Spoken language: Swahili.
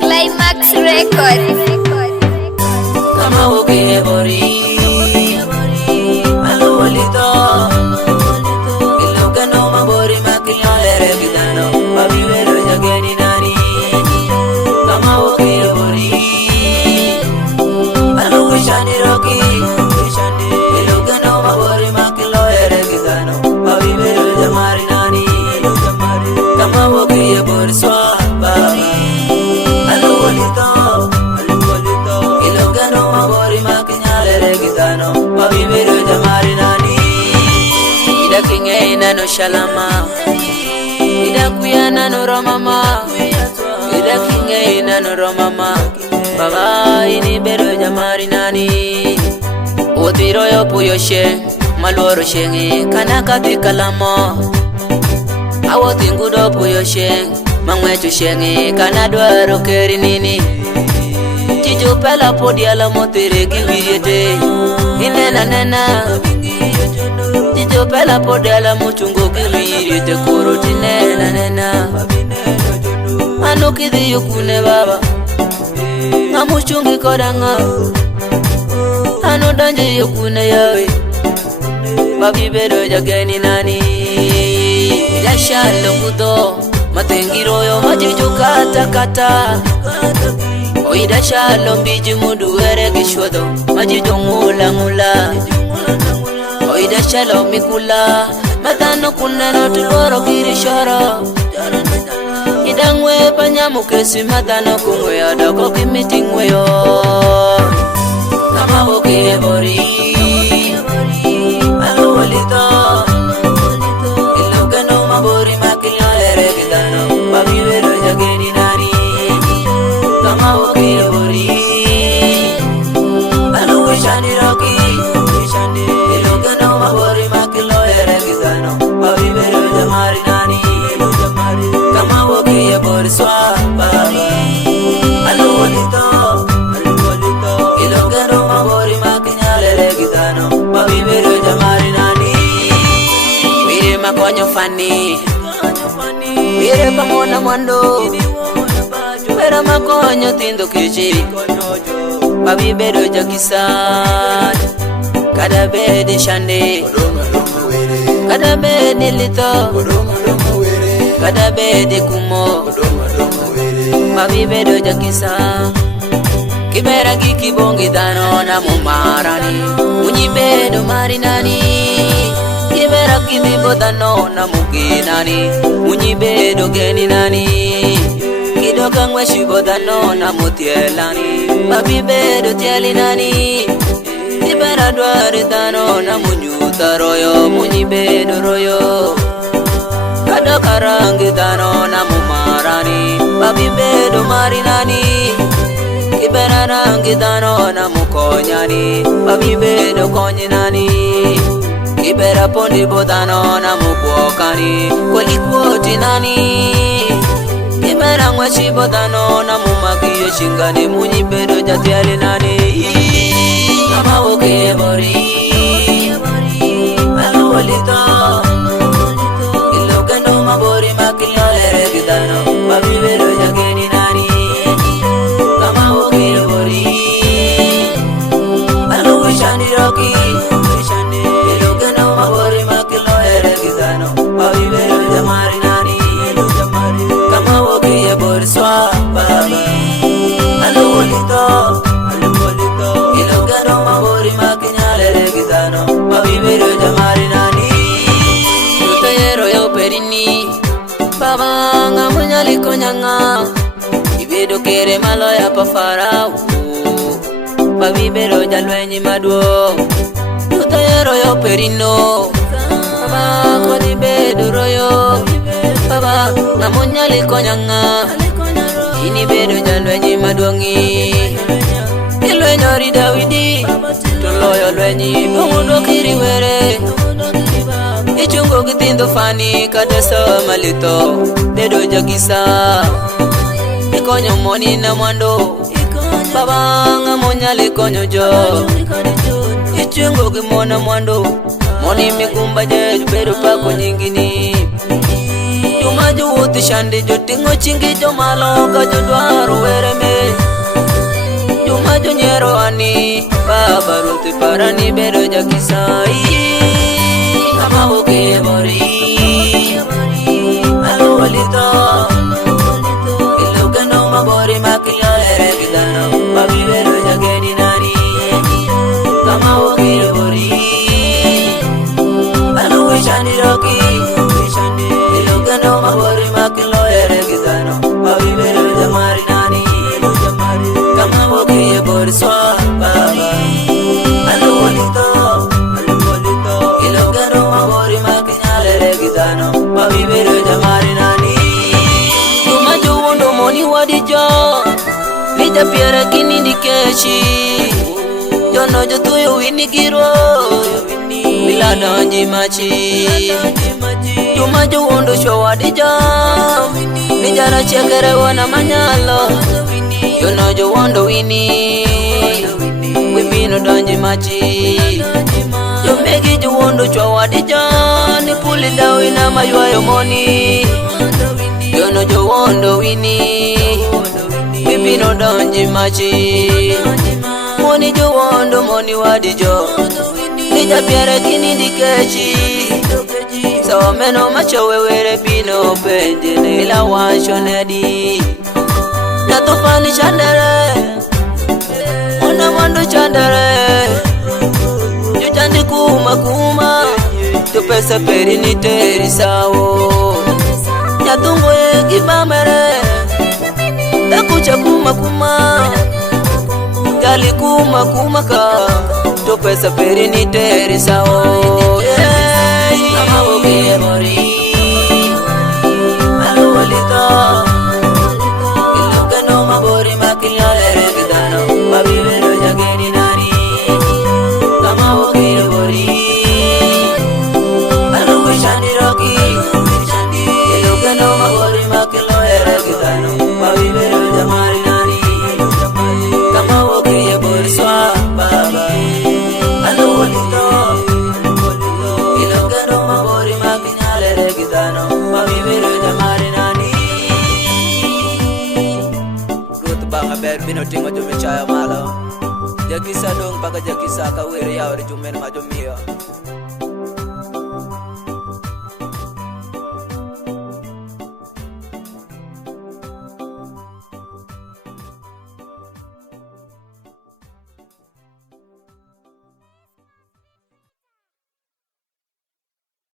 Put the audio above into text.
Climax Record. Kama ukiye bori Malo walito Iluga no mabori makilolere gidano Babi vero jageni nani Kama ukiye bori Malo wishani roki Iluga no mabori makilolere gidano Babi vero jamari nani Kama ukiye bori swaba Malo walito Mabibiro jamari nani Ida kinge nano shalama Ida kuya nano romama Ida kinge nano romama Baba ini bero jamari nani Utiro yo puyo she Maluoro shengi Kanaka di kalamo Awoti ngudo puyo she Mangwechu shengi Kanadwaro keri nini Chicho pela podi ala motere giwiyete Inena nena Chicho pela podi ala muchungo giwiyete Kuroti nena nena Anu kidi yukune baba Nga muchungi kodanga Anu danji yukune yawe Babi bedo jageni nani Idasha lokuto Matengiro yo majijo kata kata Oida shalom biji mudu ere gishodo Majijo ngula ngula Oida shalom mikula Matano kuneno tuloro kirishoro Idangwe panyamu kesi matano kungwe Adoko kimiti ngweyo Kama wokie bori Alo walito Iluga no mabori makilolere gidano Babi vero jageni nani Kama wokie bori Alo wishani roki Iluga no mabori makilolere gidano Babi vero jamari nani Kama wokie bori swaba Alo walito Iluga no mabori makilolere gidano Babi vero jamari nani Mire makonyo fani Mire pamona mwando Mera makonyo tindo kichi Babi bedo jakisad Kada bedi shande Kada bedi lito Kada bedi kumo Babi bedo jakisad Kibera giki bongi dano na mumarani Munyi bedo marinani Kibera kimi bodano na mukinani Munyi bedo geni nani Kidoka ngwe shibodano na mutielani Babi bedo tieli nani Kibera dwari dano na munyuta royo Munyi bedo royo Kadoka rangi dano na mumarani Babi bedo marinani Kibera rangi dano na mukonyani Babi bedo konyinani Kibera pondi bodano na mukwokani Kweli kwoti nani Kibera ngweshi bodano na mumakiyo shingani Munyi bedo jatiali nani Kama wokie bori Alo walito Iluga no mabori makilolere gidano Babi bedo jageni nani Kama wokie bori Alo wishani roki Iluga no mabori makilolere gidano Babi bedo jamari nani Kama wokie bori swaba Alo walito Iluga no mabori makilolere gidano Babi bedo jamari nani Utayero yo perini Baba nga munyali konyanga Ibedo kere malo ya pafarau Babi bedo jalwenyi maduo Utayero yo perino Baba kodi bedo royo Baba nga munyali konyanga Ini bedo jalwenyi maduongi Ilwenyori Dawidi Toloyo lwenyi Mungudo kiriwere Ichungo gitindo fani Kadesa malito Bedo jagisa Ikonyo moni na mwando Baba nga munyali konyo jo chingo gi mona mwando moni migumba je bedo pako nyingini Juma jo wuthi shandi jo tingo chingi jo malo ka jo dwaro were me Juma jo nyero ani baba ruthi parani bedo jakisai Kama woke bori Alo walito Ilugano mabori makilo lere gidano Babi bedo jakedi nani Kama woke bori Alo wishani roki Ilugano mabori makilo lere gidano Babi bedo jamari nani Kama woke bori swa baba Alo walito Ilugano mabori makilo lere gidano Babi bedo jamari nani Juma jo wondo moni wadijo Nija piara kini dikeshi Jono jo tuyo wini giro Bila donji machi Juma jo wondo show wadijo Nija ra chekere wana manyalo Jono jo wondo wini Wibino donji machi Jomegi jo wondo show wadijo Ni puli dawi na maywayo moni Jono jo wondo wini Wibino donji machi Moni jo wondo moni wadijo Nija piara kini dikechi So meno macho wewere bino penje Nila wansho nedi Natufani chandere Mona wando chandere Jujandi kuma kuma Tupesa peri ni teri sawo Nyatungo egi mamere Takucha kuma kuma Gali kuma kuma ka Tupesa peri ni teri sawo Kama woke bori Alo walito Ilugano mabori makilo lere gidano Babi bedo jageni nani Kama woke bori Alo wishani roki Ilugano mabori makilo lere gidano Babi bedo jamari nani Kama woke bori swa baba Alo walito Ilugano mabori makilo lere gidano Babi bedo jamari nani Ruth banga ber bino tingo jume chaya malo Jakisa dong paka jakisa kawiri yawri jumen majumio